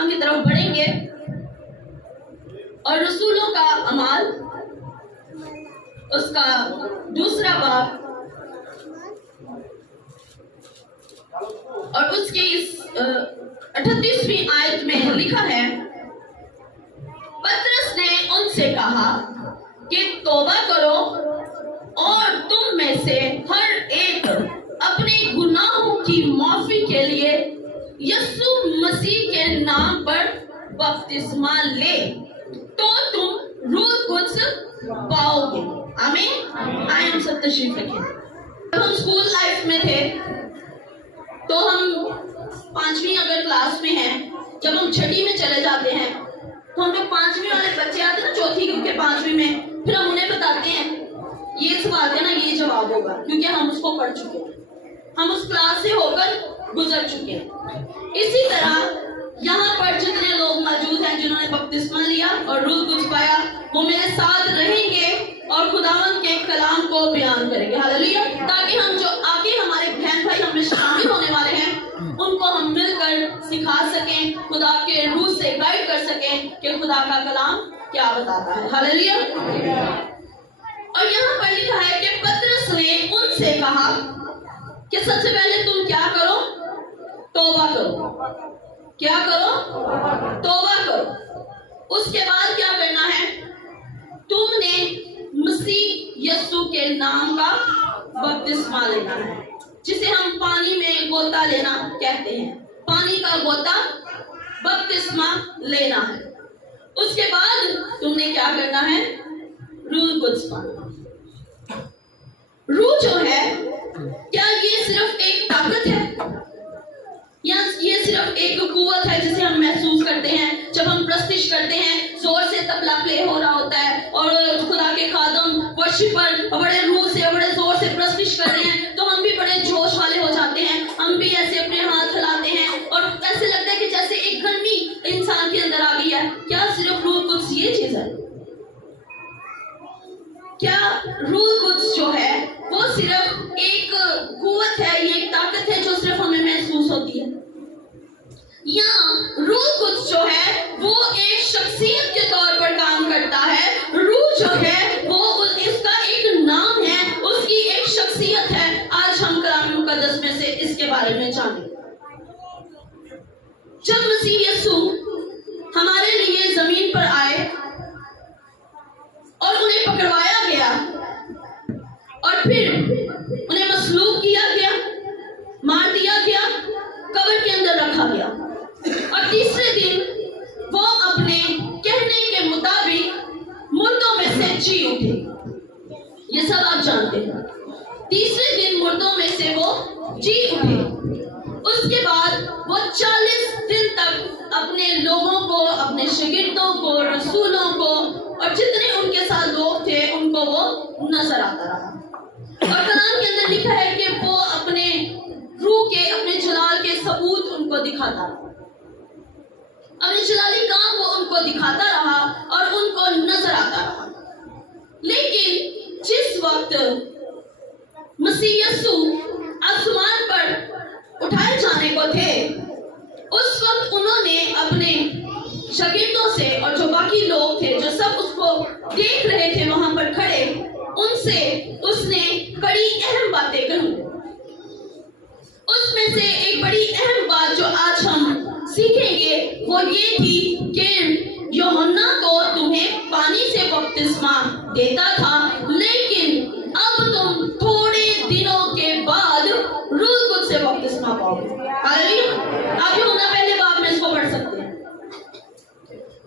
کلام کی طرف بڑھیں گے اور رسولوں کا اعمال اس کا 2 باب اور اس کی 38ویں آیت میں لکھا ہے، پطرس نے ان سے کہا کہ توبہ کرو اور تم میں سے ہر ایک اپنے گناہوں کی معافی کے لیے یسوع مسیح کے نام پر بپتسمہ لے تو تم روح القدس پاؤ گے۔ آمین۔ آئے ہم سب تشریف رکھیں۔ جب ہم اسکول لائف میں تھے تو ہم 5ویں اگر کلاس میں ہیں، جب ہم 6ٹھی میں چلے جاتے ہیں تو ہمیں 5ویں والے بچے آتے ہیں نا، 4تھی کیونکہ 5ویں میں، پھر ہم انہیں بتاتے ہیں یہ سوال ہے نا، یہ جواب ہوگا، کیونکہ ہم اس کو پڑھ چکے ہیں، ہم اس کلاس سے ہو کر گزر چکے ہیں۔ اسی طرح یہاں پر جتنے لوگ موجود ہیں جنہوں نے بپتسمہ لیا اور روح القدس پایا، وہ میرے ساتھ رہیں گے اور خداوند کے کلام کو بیان کریں گے۔ ہاللیلویا۔ تاکہ ہم جو آگے ہمارے بہن بھائی ہم میں شامل ہونے والے ہیں ان کو ہم مل کر سکھا سکیں، خدا کے روح سے گائیڈ کر سکیں کہ خدا کا کلام کیا بتاتا ہے۔ ہاللیلویا۔ اور یہاں پر لکھا ہے کہ پطرس نے ان سے کہا کہ سب سے پہلے تم کیا کرو؟ توبہ کرو۔ کیا کرو؟ توبہ کرو۔ اس کے بعد کیا کرنا ہے؟ تم نے مسیح یسوع کے نام کا بپتسمہ لینا ہے، جسے ہم پانی میں غوطہ لینا کہتے ہیں۔ پانی کا غوطہ بپتسمہ لینا ہے۔ اس کے بعد تم نے کیا کرنا ہے؟ روح القدس پانا۔ روح جو ہے، کیا یہ صرف ایک طاقت ہے یا یہ صرف ایک قوت ہے جسے ہم محسوس کرتے ہیں جب ہم پرستش کرتے ہیں، زور سے تبلا پلے ہو رہا ہوتا ہے اور خدا کے خادم ورشپر بڑے روح سے بڑے زور سے پرستش کر رہے ہیں تو ہم بھی بڑے جوش والے ہو جاتے ہیں، ہم بھی ایسے اپنے ہاتھ ہلاتے ہیں اور ایسے لگتا ہے کہ جیسے ایک گرمی انسان کے اندر آ گئی ہے۔ کیا صرف روح القدس یہ چیز ہے؟ کیا روح القدس جو ہے وہ صرف ایک قوت ہے، یہ ایک طاقت ہے جو صرف ہمیں محسوس ہوتی ہے، یا روح القدس جو ہے وہ ایک شخصیت کے طور پر کام کرتا ہے؟ روح جو ہے وہ اس کا ایک نام ہے، اس کی ایک شخصیت ہے۔ آج ہم کلام مقدس میں سے اس کے بارے میں جانیں۔ جب مسیح یسوع ہمارے لیے زمین پر آئے اور انہیں پکڑوایا گیا اور پھر انہیں مصلوب کیا گیا، مار دیا گیا، قبر کے اندر رکھا گیا اور تیسرے دن وہ اپنے کہنے کے مطابق مردوں میں سے جی اٹھے۔ یہ سب آپ جانتے ہیں۔ تیسرے دن مردوں میں سے وہ جی اٹھے۔ اس کے بعد وہ 40 دن تک اپنے لوگوں کو، اپنے شاگردوں کو، رسولوں کو اور جتنے ان کے ساتھ لوگ تھے ان کو وہ نظر آتا رہا۔ اور کلام کے اندر لکھا ہے کہ وہ اپنے روح کے، اپنے جلال کے ثبوت ان کو دکھاتا رہا، اپنے جلالی کام وہ ان کو دکھاتا رہا اور ان کو نظر آتا رہا۔ لیکن جس وقت مسیح یسوع آسمان پر اٹھائے جانے کو تھے، اس وقت انہوں نے اپنے شاگردوں سے اور جو باقی لوگ تھے جو سب اس کو دیکھ رہے تھے وہاں پر کھڑے، ان سے اس نے بڑی اہم باتیں کہی۔ اس میں سے ایک بڑی اہم بات جو آج ہم سیکھیں گے وہ یہ تھی کہ یوحنا تو تمہیں پانی سے بپتسمہ دیتا تھا، لیکن اب تم تھوڑے دنوں کے بعد روح القدس سے بپتسمہ پاؤ گے۔ آپ یوحنا پہلے باب میں اس کو پڑھ سکتے ہیں۔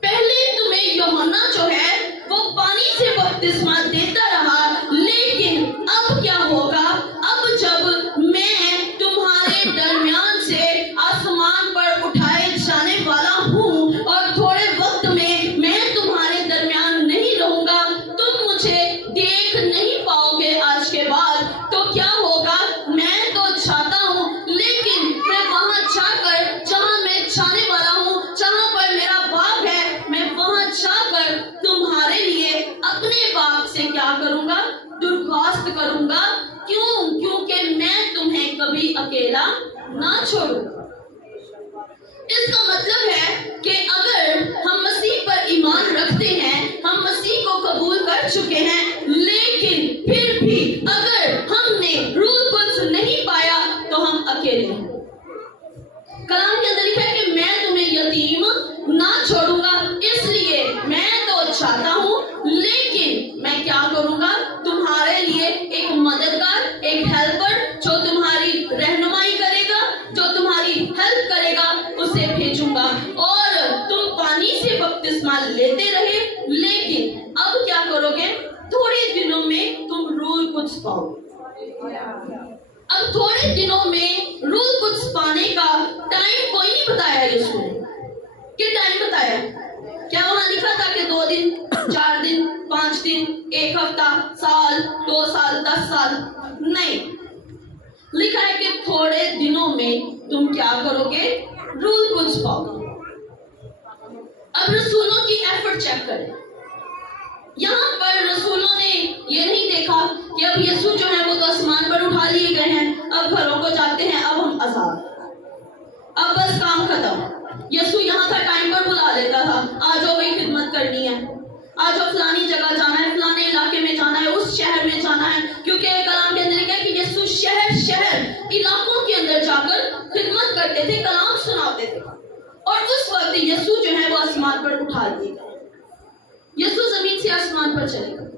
پہلے تمہیں یوحنا جو ہے وہ پانی سے بپتسمہ دیتا رہا، لیکن اب کیا ہوگا؟ اب جب میں تمہارے درمیان سے آسمان پر اٹھائے جانے والا ہوں اور تھوڑے وقت میں تمہارے درمیان نہیں رہوں گا، تم مجھے دیکھ نہیں پاؤ گے آج کے بعد، تو کیا ہوگا؟ میں تو جاتا ہوں، لیکن میں وہاں جا کر جہاں میں جانے والا ہوں، جہاں پر میرا باپ ہے، میں وہاں جا کر تمہارے لیے اپنے باپ سے کیا کروں گا؟ درخواست کروں گا۔ کیونکہ میں تمہیں کبھی اکیلا نہ چھوڑوں۔ اس کا مطلب ہے کہ पाओ। अब थोड़े दिनों में रूल कुछ पाने का टाइम कोई नहीं बताया यीशु ने। क्या टाइम बताया? क्या वहां लिखा था कि 2 दिन, 4 दिन, 5 दिन, 1 हफ्ता, साल, 2 साल, 10 साल? नहीं, लिखा है कि थोड़े दिनों में तुम क्या करोगे? रूल कुछ पाओगे। अब रसूलों की एफर्ट चेक करें। यहाँ पर रसूलों ने ये नहीं देखा कि अब यीशु जो है वो तो आसमान पर उठा लिए गए हैं, अब घरों को जाते हैं, अब हम आजाद, अब बस काम खत्म। यीशु यहाँ था टाइम पर बुला लेता था, आ जाओ भाई खिदमत करनी है, आ जाओ फलानी जगह जाना है, फलाने इलाके में जाना है, उस शहर में जाना है। क्योंकि कलाम के अंदर लिखा है कि यीशु शहर शहर इलाकों के अंदर जाकर खिदमत करते थे, कलाम सुनाते थे। और उस वक्त यीशु जो है वो आसमान पर उठा लिए गए, यीशु जमीन से आसमान पर चले गए।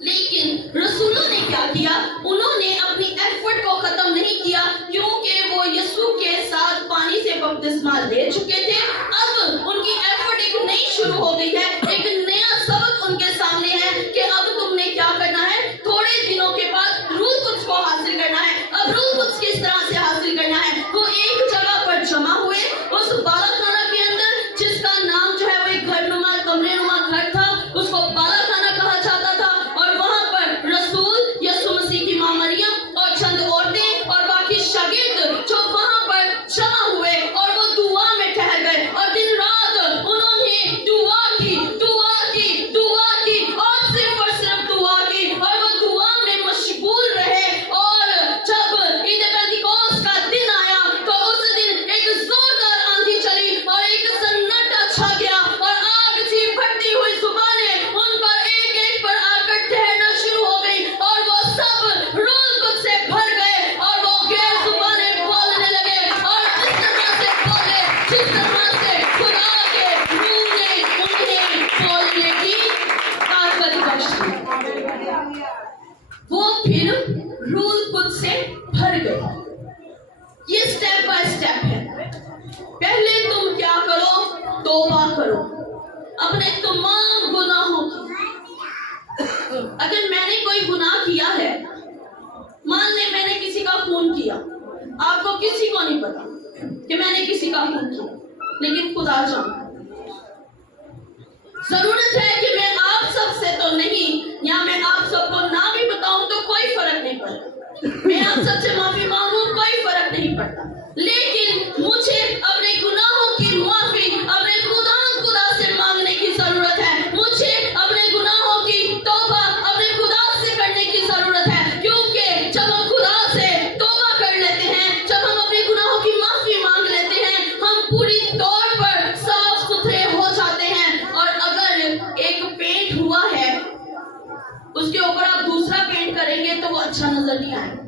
लेकिन रसूलों ने क्या किया? उन्होंने अपनी एफर्ट को खत्म नहीं किया, क्योंकि वो यीशु के साथ पानी से बपतिस्मा ले चुके थे। अब उनकी एफर्ट एक नई शुरू हो गई है, एक नया सबक उनके सामने है कि अब तुमने क्या करना है। थोड़े दिनों के बाद रूल कुछ को हासिल करना है। अब रूल कुछ किस तरह से हासिल करना है? वो एक जगह पर जमा हुए उस बालाखाना के अंदर, जिसका नाम जो है वो एक घरनुमा कमरेनुमा घर था, उसको बालाखाना कहा जाता था। और वहां पर रसूल, यीशु मसीह की मां मरियम और चंद औरतें और बाकी शागिर्द जो वहां पर जमा हुए और वो दुआ में ठहर गए और दिन रात उन्होंने दुआ की, दुआ की, दुआ की और सिर्फ दुआ की, और वो दुआ में मशगूल रहे। और जब ईद पेंतिकोस्त का दिन आया तो उस दिन एक जोरदार आंधी चली और एक सन्नाटा छा गया और आग सी फटती हुई जुबानें उन पर एक एक पर आकर ठहरना शुरू हो गई और वो सब रूल कुछ से भर गए और वो गैर जुबानें बोलने लगे और इस तरह से बोले जिस तरह से खुदा के रूह ने उन्हें बोलने की ताकत बख्शी। वो फिर रूल कुछ से भर गए। ये स्टेप बाय स्टेप है। पहले तुम क्या करो? तौबा करो अपने तमाम गुनाहों की। अगर मैंने कोई गुनाह किया है, मान ले मैंने किसी का खून किया, आपको किसी को नहीं पता कि मैंने किसी का खून किया, लेकिन खुदा जानता। जरूरत है कि मैं आप सबसे तो नहीं, या मैं आप सबको ना भी बताऊं तो कोई फर्क नहीं पड़ता, मैं आप सबसे माफी मांगूं कोई फर्क नहीं पड़ता, लेकिन मुझे अपने गुनाहों की माफी अपने खुदा से मांगने की जरूरत है। मुझे अपने गुनाहों की तौबा अपने खुदा से करने की जरूरत है, क्योंकि जब हम खुदा से तौबा कर लेते हैं, जब हम अपने गुनाहों की माफी मांग लेते हैं, हम पूरी तौर पर साफ सुथरे हो जाते हैं। और अगर एक पेंट हुआ है उसके ऊपर आप दूसरा पेंट करेंगे तो वो अच्छा नजर नहीं आएगा,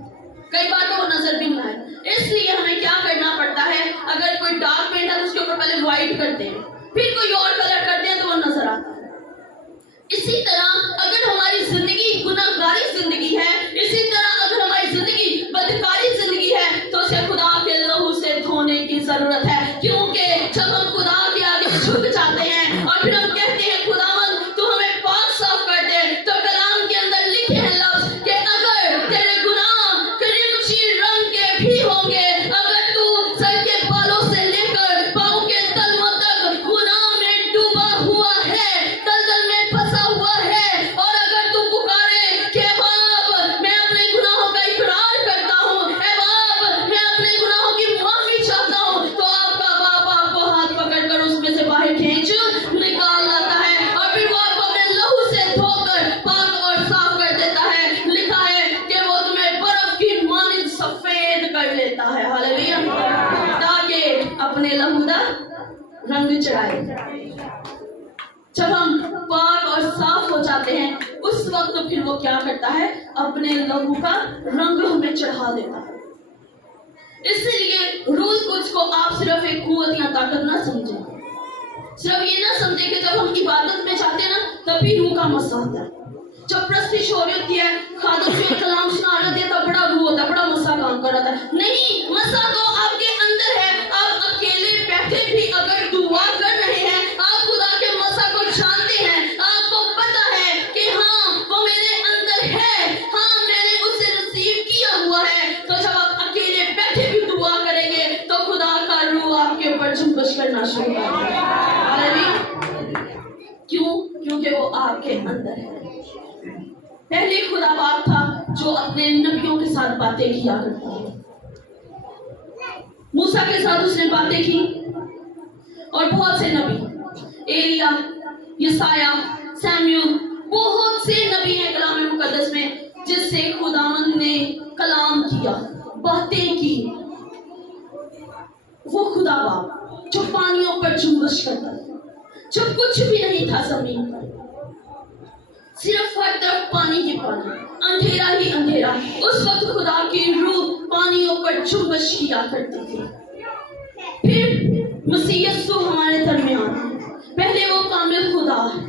कई बार तो वो नजर भी नहीं आए। इसलिए हमें क्या करना पड़ता है? अगर कोई डार्क पेंट है तो उसके ऊपर पहले व्हाइट करते हैं, फिर कोई और कलर करते हैं तो वो नजर आता है। इसी तरह अगर हमारी जिंदगी गुनाहगारी जिंदगी है, इसी तरह अगर हमारी जिंदगी बदकारी जिंदगी है, तो उसे खुदा के लहू से धोने की जरूरत है। क्योंकि जब हम खुदा के आगे झुक जाते हैं और फिर हम कहते हैं खुदावंद तू हमें पाक साफ कर दे, तो कलाम के अंदर लिखे हैं लफ्ज कि अगर तेरे गुनाह क्रीमची रंग के भी होंगे, अगर तू सर के बालों से लेकर पांव के तलवों तक गुनाह में डूबा हुआ है, दलदल में फंसा हुआ है, और अगर तू पुकारे कि बाप मैं अपने गुनाहों का इकरार करता हूँ, ऐ बाप मैं अपने गुनाहों की माफी चाहता हूँ, तो आपका बाप आपको हाथ पकड़कर उसमें से बाहर खींच निकाल लाता है और फिर वो आपको अपने लहू से धोकर पाक और साफ कर देता है। लिखा है कि वो तुम्हें बर्फ की मानिंद सफेद कर लेता है, हालेलुया, ताकि अपने लहू का रंग चढ़ाए। जब हम पाक और साफ हो जाते हैं उस वक्त तो फिर वो क्या करता है? अपने लहू का रंग हमें चढ़ा देता है। इसलिए रूल कुछ को आप सिर्फ एक कुव्वत या ताकत ना समझें, सिर्फ ये ना समझे कि जब हम इबादत में जाते हैं ना तभी रूह का मसा आता है। जब प्रस्तिश हो रही होती है, खादम जो कलाम सुना रहे होते हैं, तब बड़ा रूह होता है, बड़ा मसा काम कर रहा है। नहीं, मसा तो आपके अंदर है। आप अकेले बैठे भी अगर दुआ कर रहे हैं, आप खुदा के मसा को जानते हैं, आपको पता है कि हाँ वो मेरे अंदर है, हाँ मैंने क्योंकि वो आपके अंदर है। पहले खुदा बाप था जो अपने नबियों के साथ बातें किया करता था। मूसा के साथ उसने बातें की और बहुत से नबी, एलिया, यसाया, सैमुअल, बहुत से नबी हैं कलाम मुकद्दस में जिससे खुदावंद ने कलाम किया, बातें की। वो खुदा बाप जो पानियों पर जुम्बश करता था, जब कुछ भी नहीं था जमीन पर, सिर्फ हर तरफ पानी ही पानी, अंधेरा ही अंधेरा, उस वक्त खुदा की रूह पानियों पर जुम्बश किया करती थी। फिर मसीह यीशु हमारे दरमियान, पहले वो कामिल खुदा है,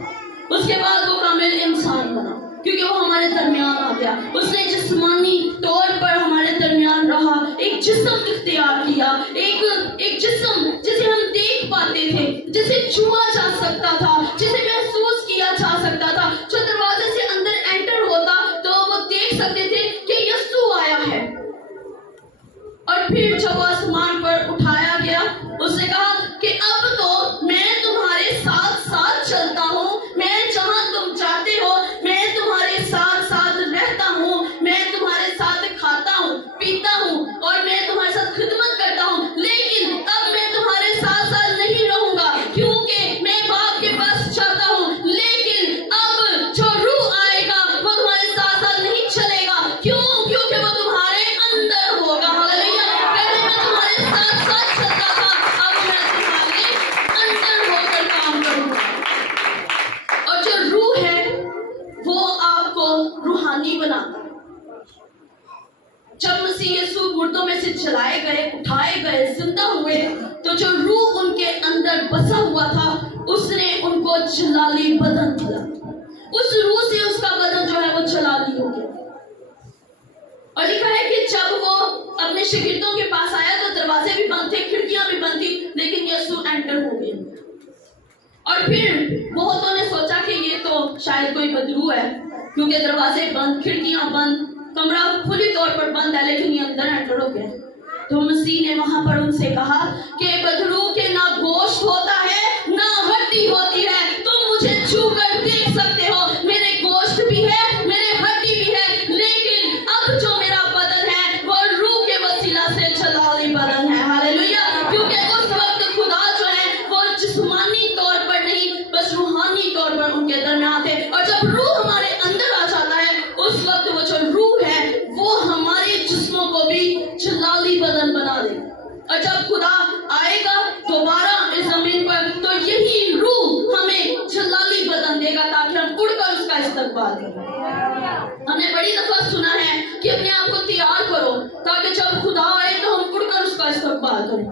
उसके बाद वो कामिल इंसान बना क्योंकि वो हमारे दरमियान आ गया। उसने जिस्मानी तौर पर हमारे दरमियान रहा, एक जिस्म इख्तियार किया, एक जिस्म जिसे हम देख पाते थे, जिसे छुआ जा सकता था, जिसे महसूस किया जा सकता था, जो दरवाजे से अंदर एंटर होता तो वो देख सकते थे कि यीशु आया है। और फिर जब आसमान पर उठाया गया, उसने कहा कि अब तो मैं तुम्हारे साथ साथ चलता हूँ, मैं जहां तुम जाते हो मैं तुम्हारे साथ साथ रहता हूँ, मैं तुम्हारे साथ खाता हूँ, पीता हूँ और मैं तुम्हारे साथ खिदमत करता हूँ। लेकिन अब मैं तुम्हारे साथ साथ नहीं रहूंगा क्योंकि मैं बाप के पास जाता हूँ। लेकिन अब जो रूह आएगा वो तुम्हारे साथ साथ नहीं चलेगा। क्यों? क्योंकि वो तुम्हारे अंदर होगा। हालेलुया। पहले मैं तुम्हारे साथ साथ चलता था, अब मैं तुम्हारे अंदर होकर काम करूंगा। और जो रूह है वो आपको रूहानी बनाता है। जब मसीह यीशु मुर्दों में से जलाए गए, उठाए गए, जिंदा हुए, तो जो रूह उनके अंदर बसा हुआ था उसने उनको जलाली बदन दिया। उस रूह से उसका बदन जो है वो जलाली हो गया। और लिखा है कि जब वो अपने शागिर्दों के पास आया तो दरवाजे भी बंद थे, खिड़कियां भी बंद थी, लेकिन यीशु एंटर हो गए। और फिर बहुतों ने सोचा कि ये तो शायद कोई बदरू है क्योंकि दरवाजे बंद, खिड़कियां बंद, कमरा खुली तौर पर बंद है, लेकिन ये अंदर एंटर हो गया। तो मसीह ने वहां पर उनसे कहा कि बदरू के ना गोश्त होता है ना हड्डी होती है, तुम मुझे छू कर देख सकते हो, मेरे गोश्त भी है, मेरे हड्डी भी है, लेकिन अब जो मेरा बदन है वो रूह के वसीला से जलाली बदन है। हालेलुया। क्योंकि उस वक्त खुदा जो है वो जिस्मानी तौर पर नहीं बस रूहानी तौर पर उनके दरमियान थे। और जब रूह हमारे अंदर आ जाता है उस वक्त वो जो रूह है वो हमारे जिस्मों को भी जलाली बदन बना दे। और जब खुदा आएगा दोबारा इस जमीन पर तो यही रूह हमें जलाली बदन देगा ताकि हम उड़कर उसका इस्तकबाल करें। हमने बड़ी दफा सुना है कि अपने आप को तैयार करो ताकि जब खुदा आए तो हम उड़कर उसका इस्तकबाल करें।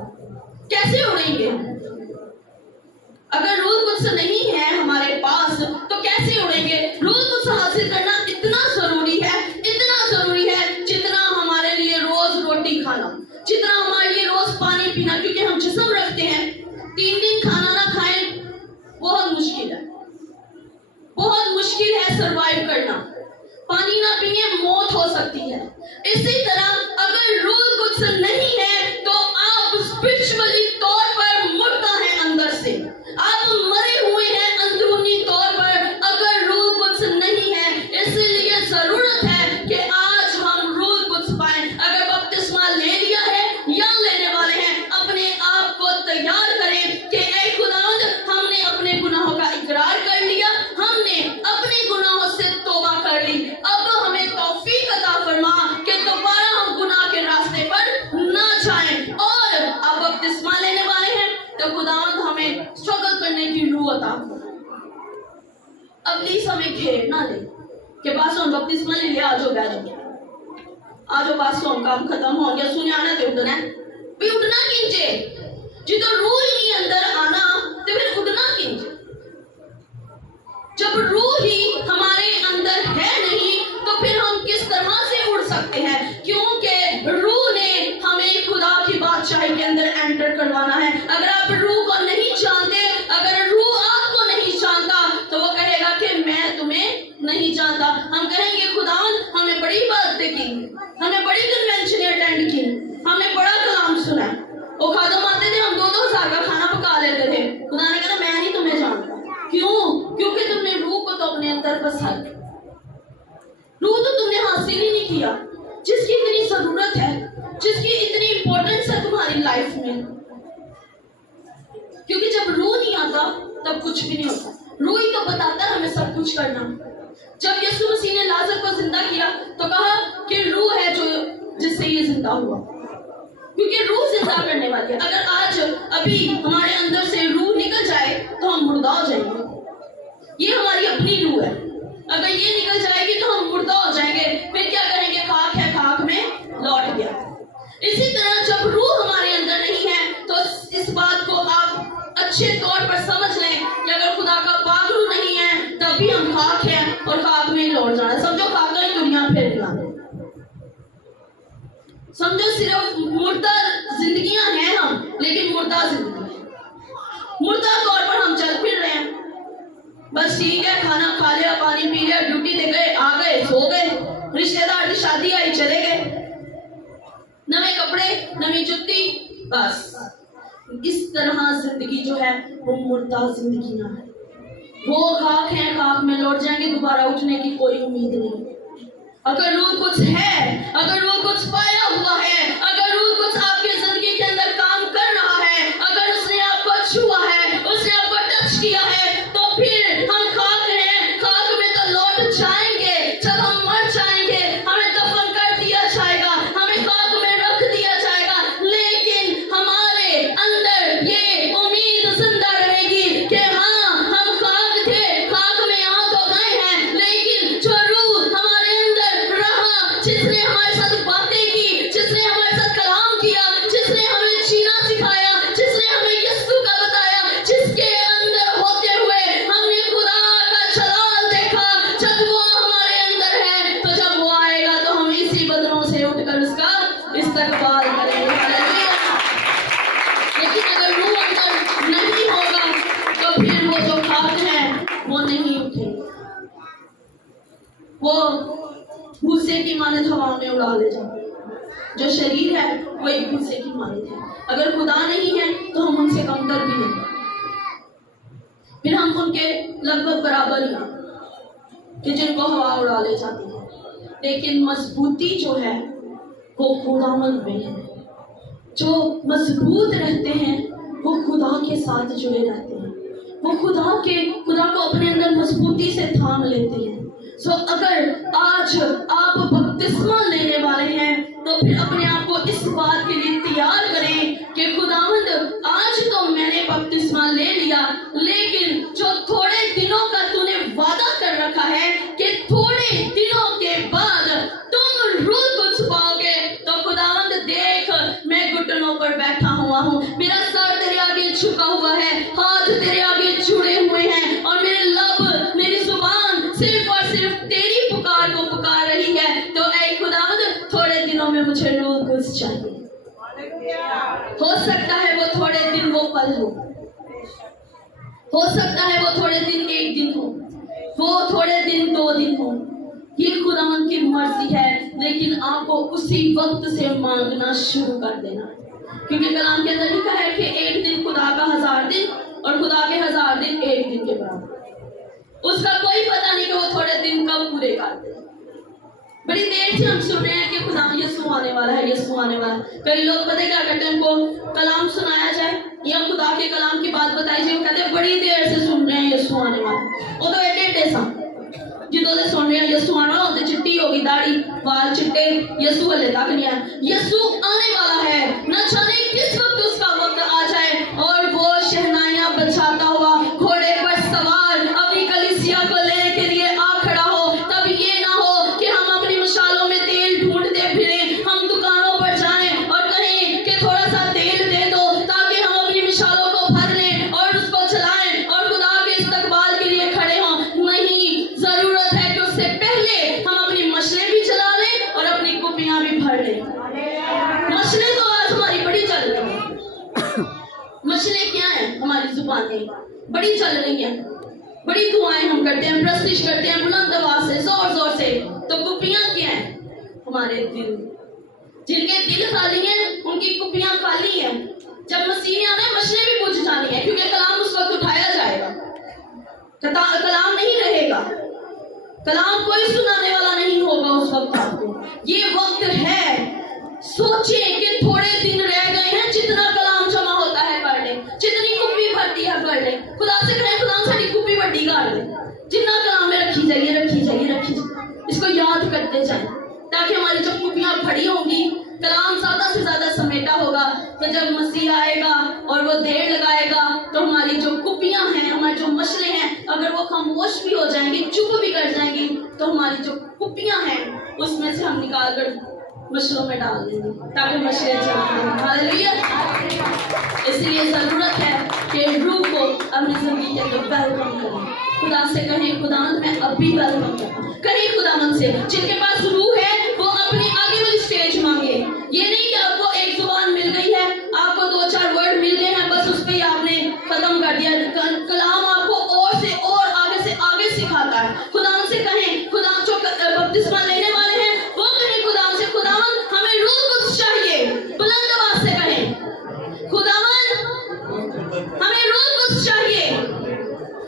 कैसे उड़ेंगे? अगर रूह कुछ नहीं है हमारे पास तो कैसे उड़ेंगे? रूह कुछ हासिल करना इतना जरूरी है, इतना जरूरी है जितना हमारे लिए रोज रोटी खाना, जितना हमारे लिए रोज पानी पीना। क्योंकि हम जिस्म रखते हैं, 3 दिन खाना ना खाएं बहुत मुश्किल है, बहुत मुश्किल है सरवाइव करना। पानी ना पिए मौत हो सकती है। इसी तरह अगर रूह कुछ नहीं है तो आप स्पिरिचुअली तौर पर मुर्दा है, अंदर से आप मरे हुए हैं अंदरूनी तौर पर अगर रूह कुछ नहीं है। इसलिए जरूरत है कि आज हम रूह कुछ पाएं। अगर बपतिस्मा ले लिया है या लेने वाले हैं, अपने आप को तैयार करें कि ऐ खुदावंद, हमने अपने गुनाहों का इकरार कर लिया, हमने अपने गुनाहों से तौबा कर ली, अब हमें तौफीक अता फरमा कि दोबारा हम गुनाह के रास्ते पर ना जाएं। और अब बपतिस्मा लेने वाले हैं तो खुदावंद हमें स्ट्रगल करने की रूह अता फरमा। अगली समय घेर ना ले कि बस हम बपतिस्मा ले लिया, आजो बैठो, आजो बस हम काम खत्म हो गया, सुने आना ते उठना है भी उठना किंजे जी तो रूह ही नहीं अंदर आना तो फिर उठना किंजे? जब रूह ही हमारे अंदर है नहीं तो फिर हम किस तरह से उड़ सकते हैं? क्योंकि रूह ने हमें खुदा की बादशाही के अंदर एंटर करवाना है। अगर आप रूह को नहीं जानते, अगर रूह आपको नहीं जानता तो वो कहेगा कि मैं तुम्हें नहीं जानता। हम कहेंगे खुदावंद हमने बड़ी बातें की, हमने बड़ी कन्वेंशन अटेंड की, हमने बड़ा कलाम सुना, वो खादम आते थे, हम 2-2 हज़ार का खाना पका लेते थे, तब कुछ भी नहीं होता। रूह ही तो बताता है हमें सब कुछ करना। जब यीशु मसीह ने लाजर को जिंदा किया तो कहा कि रूह है जो जिससे ये जिंदा हुआ, क्योंकि रूह जिंदा करने वाली है। अगर आज अभी हमारे अंदर से रूह निकल जाए तो हम मुर्दा हो जाएंगे। ये हमारी अपनी रूह है, अगर ये निकल जाएगी तो हम मुर्दा हो जाएंगे। फिर क्या करेंगे? खाक है, खाक में लौट गया। इसी तरह जब रूह हमारे अंदर नहीं है तो इस बात को आप अच्छे तौर पर समझ लें कि अगर खुदा का पाक रूह नहीं है तब भी हम खाक हैं और खाक में लौट जाना। समझो खाका ही दुनिया फिर समझो सिर्फ मुर्दा जिंदगियां हैं हम, लेकिन मुर्दा जिंदगी है। मुर्दा तौर पर हम चल फिर रहे हैं। बस ठीक है, खाना खा लिया, पानी पी लिया, ड्यूटी दे गए, आ गए, सो गए, रिश्तेदार की शादी आई, चले गए, नए कपड़े, नई जुत्ती, बस। इस तरह जिंदगी जो है वो मुर्दा जिंदगियां है। वो खाक है, खाक में लौट जाएंगे, दोबारा उठने की कोई उम्मीद नहीं। अगर रूह कुछ है, अगर वो कुछ पाया हुआ है, अगर रूह कुछ आपके जिंदगी के अंदर काम कर रहा है, अगर उसने आपको छुआ है, उसने आपको टच किया है, तो फिर हम खाक हैं, खाक में तो लौट जाएंगे। जब हम मर जाएंगे हमें दफन कर दिया जाएगा, हमें खाक में रख दिया जाएगा, लेकिन हमारे अंदर ये उम्मीद जिंदा रहेगी कि हाँ हम खाक थे, खाक में आ तो गए हैं, लेकिन जो रूह हमारे अंदर रहा, जिसने हमारे साथ बातें की, जिसने हमारे साथ कलाम किया, जिसने हमें जीना सिखाया, जिसने हमें यीशु का बताया, जिसके अंदर होते हुए हमने खुदा का जलाल देखा, जब वो हमारे अंदर है तो जब वो आएगा तो हम इसी बदनों से उठकर उसका इस्तकबाल करेंगे। हालेलुया। लेकिन अगर रूह अंदर नहीं होगा तो फिर वो जो खाक है वो नहीं उठेंगे, वो भूसे की मानद हवाओं में उड़ा ले जाते। जो शरीर है वो एक भूसे की मानद है। अगर खुदा नहीं है तो हम उनसे कमतर भी नहीं, फिर हम उनके लगभग बराबर ही हैं कि जिनको हवा उड़ा ले जाती है। लेकिन मजबूती जो है वो खुदावंद में है। जो मजबूत रहते हैं वो खुदा के साथ जुड़े रहते हैं, वो खुदा को अपने अंदर मजबूती से थाम लेते हैं। सो अगर आज आप बपतिस्मा लेने वाले हैं तो फिर अपने आप को इस बात के लिए तैयार करें कि खुदावंद आज तो मैंने बपतिस्मा ले लिया, लेकिन जो थोड़े दिनों का तूने वादा कर रखा है कि थोड़े दिनों के बाद तुम रूह कुछ पाओगे, तो खुदावंद देख मैं घुटनों पर बैठा हुआ हूँ, मेरा सर तेरे आगे झुका हुआ है, हाथ तेरे आगे जुड़े हुए हैं और मेरे लब, मेरी जुबान सिर्फ और सिर्फ तेरी पुकार को पुकार रही है। तो ऐ खुदावंद थोड़े दिनों में मुझे रूह कुछ चाहिए। हो सकता है वो थोड़े दिन वो पल हो सकता है वो थोड़े दिन एक दिन हो, वो थोड़े दिन 2 दिन हो, ये खुदावंद की मर्जी है। लेकिन आपको उसी वक्त से मांगना शुरू कर देना है, क्योंकि कलाम के अंदर लिखा है कि एक दिन खुदा का 1000 दिन और खुदा के 1000 दिन एक दिन के बराबर। उसका कोई पता नहीं कि वो थोड़े दिन कब पूरे कर दे। बड़ी देर से हम सुन रहे हैं कि खुदा यीशु आने वाला है, यीशु आने वाला है। कई लोग पता क्या करते हैं, उनको कलाम सुनाया जाए या खुदा के कलाम की बात बताई जाए, कहते हैं बड़ी देर से सुन रहे हैं यीशु आने वाला है। वो तो एडे सा जिदों से सुन रहे हैं यीशु आने वाला, होते चिट्टी होगी दाढ़ी, बाल चिट्टे, यीशु हले तक नहीं आया। यीशु आने वाला है, न जाने किस वक्त उसका वक्त आ जाए और वो शहनाइयां बजाता हुआ घोड़े पर सवार अपनी कलीसिया को लेने के लिए आ खड़ा हो। तब ये ना हो कि हम अपनी मशालों में तेल ढूंढते फिरें, हम दुकानों पर जाएं और कहें कि थोड़ा सा तेल दे दो ताकि हम अपनी मशालों को भर लें और उसको चलाएं और खुदा के इस्तकबाल के लिए खड़े हों। नहीं, जरूरत है कि उससे पहले हम अपनी मशलें भी चला लें और अपनी कुपियां भी भर लें। मशलें तो आज हमारी बड़ी चल रही है। मशलें क्या है? हमारी जुबानें बड़ी चल रही है, बड़ी दुआएं हम करते हैं, प्रस्तिश करते हैं बुलंद आवाज से, जोर जोर से। तो कुपियां क्या है? हमारे दिल। जिनके दिल खाली हैं उनकी कुपियां खाली हैं। जब मसीह आना है मशलें भी बुझ जानी है, क्योंकि कलाम उस वक्त उठाया जाएगा, कलाम नहीं रहेगा, कलाम कोई सुनाने वाला नहीं होगा उस वक्त आपको। ये वक्त है, सोचे कि थोड़े दिन रह गए हैं, जितना कलाम जमा होता है कर ले, जितनी कुप्पी भरती है कर ले। खुदा से कहें जितना कलाम में रखी जाइए, रखी जाइए, रखी जाइए, इसको याद करते जाएं, ताकि हमारी जो कुपियां खड़ी होंगी, कलाम ज्यादा से ज्यादा समेटा होगा, तो जब मसीह आएगा और वो देर लगाएगा तो हमारी जो कुपियां हैं, हमारे जो मशले हैं, अगर वो खामोश भी हो जाएंगी, चुप भी कर जाएंगी, तो हमारी जो कुपियां हैं उसमें से हम निकाल कर मशलों में डाल देंगे, ताकि मशले चलते। हालेलुया। इसलिए जरूरत है कि रूह को अपनी जिंदगी के अंदर वेलकम करें। खुदा से कहें, खुदावंद मैं अब भी वेलकम करता हूं। करें खुदावंद से, जिनके पास रूह है वो अपनी आगे वाली स्टेज मांगे। ये नहीं कि आपको एक जुबान मिल गई है, आपको 2-4 वर्ड मिल गए हैं, बस उस पे आपने खत्म कर दिया। कलाम आपको और से और आगे सिखाता है। खुदावंद से कहें, खुदा जो बपतिस्मा लेने वाले हैं वो कहें खुदावंद से, खुदावंद हमें रूह कुछ चाहिए। बुलंद आवाज से कहें, खुदावंद हमें रूह कुछ चाहिए।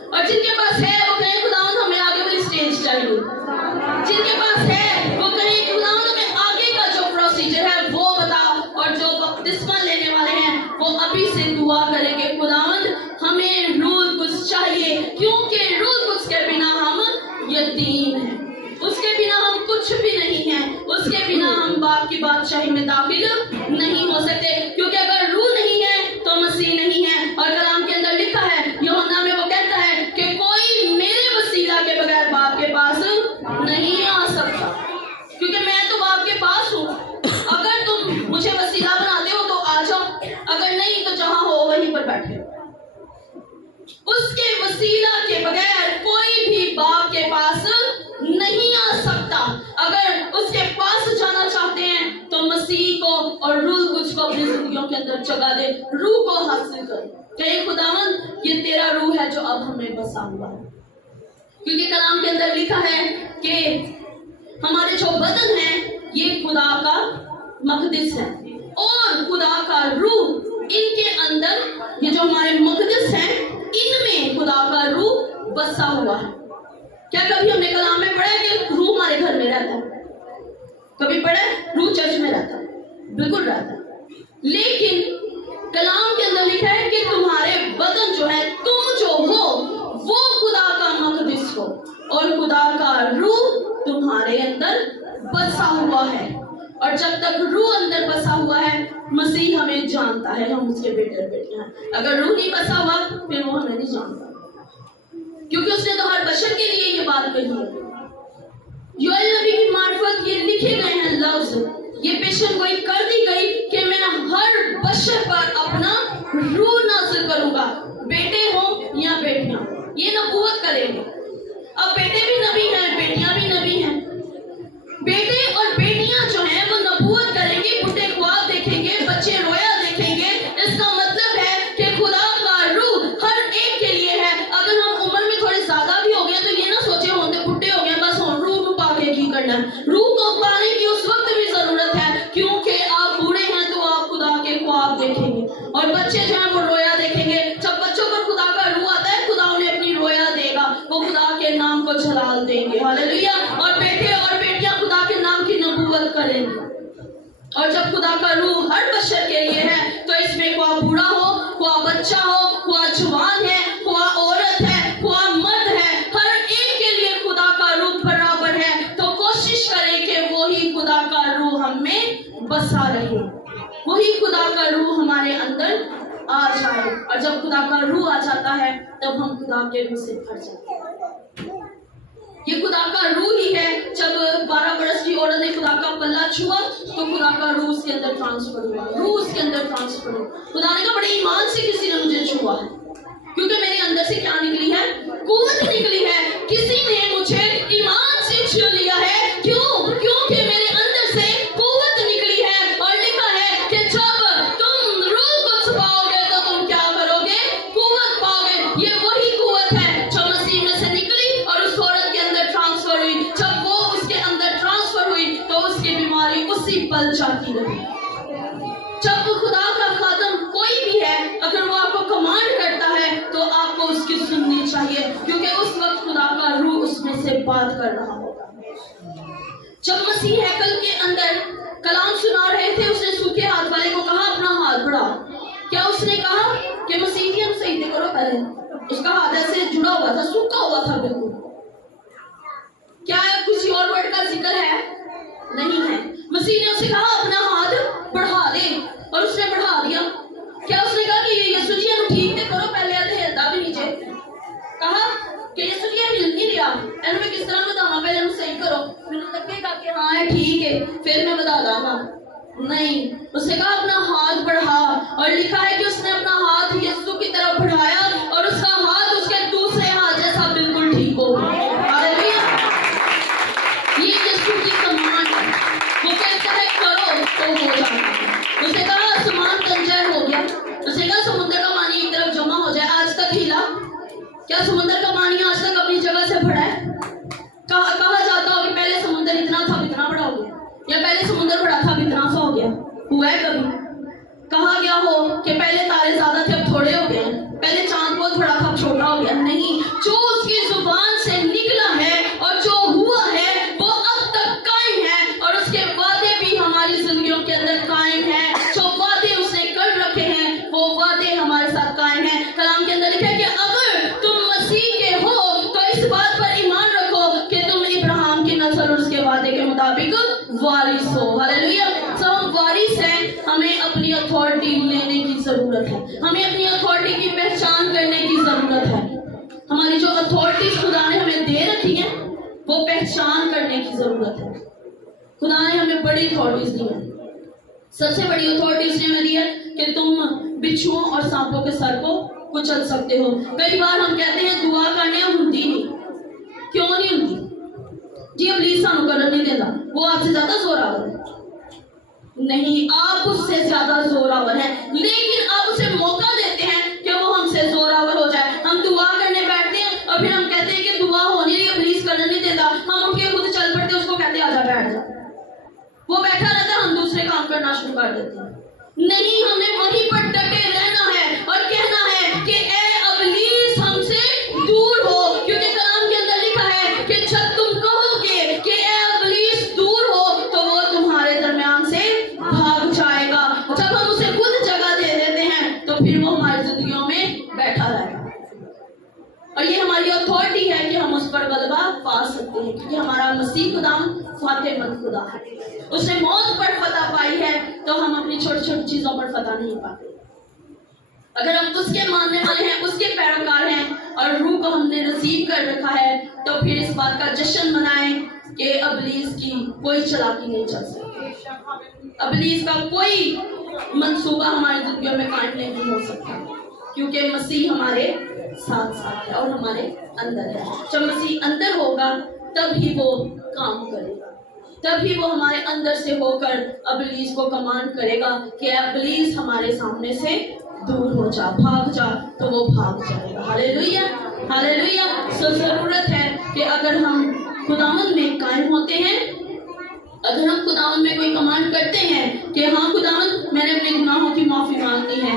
और जिनके पास है वो कहें, खुदावंद हमें आगे वाली स्टेज चाहिए। जिनके पास है वो कहें, खुदावंद हमें आगे का जो प्रोसीजर है वो बताओ। और जो बपतिस्मा लेने वाले हैं वो अभी से दुआ करेंगे, खुदावंद हमें रूह कुछ चाहिए, क्योंकि रूह कुछ के बिना हम यतीम हैं, उसके बिना हम कुछ भी नहीं हैं, उसके बिना हम बाप की बादशाही में दाखिल नहीं हो सकते। क्योंकि अगर रूह नहीं है तो मसीह नहीं है। और कलाम के अंदर लिखा है, यूहन्ना में वो कहता है कि कोई मेरे वसीला के बगैर बाप के पास नहीं आ सकता, क्योंकि मैं तो बाप के पास हूँ। अगर तुम मुझे वसीला बनाते हो तो आ जाओ, अगर नहीं तो जहां हो वहीं पर बैठे। उसके वसीला के बगैर कोई भी बाप के पास नहीं आ सकता। अगर उसके पास जाना चाहते हैं तो मसीह को और रूह कुछ को अपनी जिंदगियों के अंदर जगा दे, रूह को हासिल कर। कहे खुदावंद ये तेरा रूह है जो अब हमें बसा हुआ है। क्योंकि कलाम के अंदर लिखा है कि हमारे जो बदन है ये खुदा का मकदस है, और खुदा का रूह इनके अंदर, ये जो हमारे मकदस हैं इनमें खुदा का रूह बसा हुआ है। क्या कभी हमने कलाम में पढ़ा है कि रूह हमारे घर में रहता है? कभी पढ़ा है रूह चर्च में रहता है? बिल्कुल रहता है। लेकिन कलाम के अंदर लिखा है कि तुम्हारे बदन जो है, तुम जो हो वो खुदा का मकदस हो, और खुदा का रूह तुम्हारे अंदर बसा हुआ है। और जब तक रूह अंदर बसा हुआ है, मसीह हमें जानता है, हम उसके बेटे बेटियां हैं। अगर रूह नहीं बसा हुआ फिर वो हमें नहीं जानता, क्योंकि उसने तो हर बशर के लिए ये बात कही है। योएल नबी की मार्फत ये लिखे गए हैं लफ्ज, ये पेशन गोई कर दी गई कि मैं हर बशर पर अपना रूह नाज़िल करूंगा, बेटे हो या बेटियां, ये नबूवत करेंगे। अब बेटे भी नबी हैं, बेटियां भी नबी हैं। बेटे और बेटियां जो हैं वो नबूवत करेंगे, बुढ़े ख्वाब देखेंगे, बच्चे रोया देखेंगे। इसका मतलब है कि खुदा का रूह हर एक के लिए है। अगर हम उम्र में थोड़े ज्यादा भी हो गए तो ये ना सोचे होंगे बुढ़े हो गए बस हम रूह को पाके की करना है। रूह को पाने की उस वक्त भी जरूरत है, क्योंकि आप बूढ़े हैं तो आप खुदा के ख्वाब देखेंगे, और बच्चे जो हैं वो रोया देखेंगे। जब बच्चों पर खुदा का रूह आता है, खुदा उन्हें अपनी रोया देगा, वो खुदा के नाम को जलाल देंगे। हालेलुया। और बेटे और बेटियां खुदा के नाम की नबूवत करेंगे। और जब खुदा का रूह हर बशर के लिए है, तो इसमें कोई बूढ़ा हो, कोई बच्चा हो, कोई जवान है, कोई औरत है, कोई मर्द है, हर एक के लिए खुदा का रूह बराबर है। तो कोशिश करें कि वही खुदा का रूह हमें बसा रहे, वही खुदा का रूह हमारे अंदर आ जाए। और जब खुदा का रूह आ जाता है तब हम खुदा के रूह से भर जाते हैं। ये खुदा का रूह ही है। जब 12 वर्ष की औरत ने खुदा का पल्ला छुआ तो खुदा का रूह उसके अंदर ट्रांसफर हुआ, रूह उसके अंदर ट्रांसफर हुआ। खुदा ने कहा बड़े ईमान से किसी ने मुझे छुआ है, क्योंकि मेरे अंदर से क्या निकली है? कुव्वत निकली है। किसी ने मुझे ईमान से छू लिया है। क्यों? क्योंकि मेरे अंदर से कुव्वत निकली है। और लिखा है कि जब तुम रूह को छुपाओगे तो तुम क्या करोगे? कुव्वत पाओगे। ये वही कुव्वत है जो मसीह में से निकली और उस औरत के अंदर ट्रांसफर हुई। जब वो उसके अंदर ट्रांसफर हुई तो उसकी बीमारी उसी पल जाती रही। जब खुदा का खादम कोई भी है, अगर वो आपको कमांड करता है तो आपको उसकी सुननी चाहिए, क्योंकि उस वक्त खुदा का रूह उसमें से बात कर रहा होगा। जब मसीह हैकल के अंदर कलाम सुना रहे थे, उसने सूखे हाथ वाले को कहा अपना हाथ बढ़ाओ। क्या उसने कहा कि मसीह की हम सजदे करो? पहले اس کا ہاتھ ایسے جڑا ہوا تھا, سوکھا ہوا تھا بالکل. کیا کسی اور ورڈ کا ذکر ہے؟ نہیں ہے. مسیح نے اسے کہا اپنا ہاتھ بڑھا دے, اور اس نے بڑھا دیا. کیا اس نے کہا کہ یہ یسوع جی ٹھیک نہیں کرو, پہلے آتے ہلتا بھی نیچے. کہا کہ یسوع جی ہل نہیں رہا, میں کس طرح بتاؤں, پہلے صحیح کرو, مجھے لگے گا کہ ہاں ٹھیک ہے پھر میں بتا دوں گا. نہیں, اس نے کہا اپنا ہاتھ بڑھا, اور لکھا ہے کہ اس نے اپنا ہاتھ یسوع کی طرف بڑھایا اور اس کا ہاتھ اس کے دوسرے ہاتھ جیسا بالکل ٹھیک ہو گیا. ہاللیلویا. یہ یسوع کی کمانڈ ہے, وہ کہتا ہے کرو تو ہو جاتا ہے. اس نے کہا آسمان تنجا ہو گیا. اس نے کہا سمندر کا پانی ایک طرف جمع ہو جائے. آج تک ہلا کیا سمندر کا پانی آج تک اپنی جگہ سے بڑھا ہے؟ کہا جاتا ہو کہ پہلے سمندر اتنا تھا اب اتنا بڑا ہو گیا, یا پہلے سمندر بڑا تھا اب اتنا سا ہو گیا. ہوا ہے کبھی؟ کہا گیا ہو کہ پہلے تارے زیادہ تھے اب تھوڑے ہو گئے, پہلے چاند بہت بڑا تھا اب چھوٹا ہو گیا. نہیں, جو اس کی زبان سے نکلا ہے اور جو ہوا ہے وہ اب تک قائم ہے, اور اس کے وعدے بھی ہماری زندگیوں کے اندر قائم ہیں. جو وعدے اس نے کر رکھے ہیں وہ وعدے ہمارے ساتھ قائم ہیں. کلام کے اندر لکھا ہے کہ اگر تم مسیح کے ہو تو اس بات پر ایمان رکھو کہ تم ابراہیم کی نسل اور اس کے وعدے کے مطابق وارث ہو. ہاللیلویا. تو ہم وارث ہیں, ہمیں اپنی اتھارٹی لینے کی ضرورت ہے, ہمیں اپنی اتھارٹی کی پہچان کرنے کی ضرورت ہے. ہماری جو اتھارٹیز خدا نے ہمیں دے رکھی ہیں وہ پہچان کرنے کی ضرورت ہے. خدا نے ہمیں بڑی اتھارٹیز دی ہیں. سب سے بڑی اتھارٹیز نے ہمیں دی ہے کہ تم بچھوؤں اور سانپوں کے سر کو کچل سکتے ہو. کئی بار ہم کہتے ہیں دعا کرنے ہوتی نہیں. کیوں نہیں ہوتی؟ جی ابلیس سانو کرن نہیں دیتا, وہ آپ سے زیادہ زوراور ہے. نہیں, آپ اس سے زیادہ زوراور ہیں, لیکن آپ اسے موقع دیتے ہیں کہ وہ ہم سے زوراور ہو جائے. ہم دعا کرنے بیٹھتے ہیں اور پھر ہم کہتے ہیں کہ دعا ہونی نہیں, ابلیس کرن نہیں دیتا. ہم اٹھ کے خود چل پڑتے ہیں, اس کو کہتے ہیں آجا بیٹھ جا. وہ بیٹھا رہتا ہے, ہم دوسرے کام کرنا شروع کر دیتے ہیں. نہیں, ہمیں وہیں پر ڈٹے رہنا ہے اور کہنا ہے کہ اے ابلیس ہم سے دور ہو, کیونکہ کلام کے اندر لکھا ہے کہ جب تم کہو گے کہ اے ابلیس دور ہو تو وہ تمہارے درمیان سے بھاگ جائے گا. جب ہم اسے خود جگہ دے دیتے ہیں تو پھر وہ ہماری زندگیوں میں بیٹھا رہے گا, اور یہ ہماری اتھارٹی ہے کہ ہم اس پر غلبہ پا سکتے ہیں, کیونکہ ہمارا مسیح خدا فاتح مند خدا ہے. اس نے موت پر فتح پائی ہے تو ہم اپنی چھوٹی چھوٹی چیزوں پر فتح نہیں پاتے. اگر ہم اس کے ماننے والے ہیں, اس کے پیروکار ہیں, اور روح کو ہم نے رسیو کر رکھا ہے, تو پھر اس بات کا جشن منائیں کہ ابلیس کی کوئی چلاکی نہیں چل سکتی, ابلیس کا کوئی منصوبہ ہماری زندگیوں میں قائم نہیں ہو سکتا, کیونکہ مسیح ہمارے ساتھ ساتھ ہے اور ہمارے اندر ہے. جب مسیح اندر ہوگا تب ہی وہ کام کرے گا, تب ہی وہ ہمارے اندر سے ہو کر ابلیس کو کمانڈ کرے گا کہ ابلیس ہمارے سامنے سے دور ہو جا, بھاگ جا, تو وہ بھاگ جائے گا. ہاللیلویا, ہاللیلویا. سو ضرورت ہے کہ اگر ہم خداوند میں قائم ہوتے ہیں, اگر ہم خداوند میں کوئی کمانڈ کرتے ہیں کہ ہاں خداوند میں نے اپنے گناہوں کی معافی مانگنی ہے,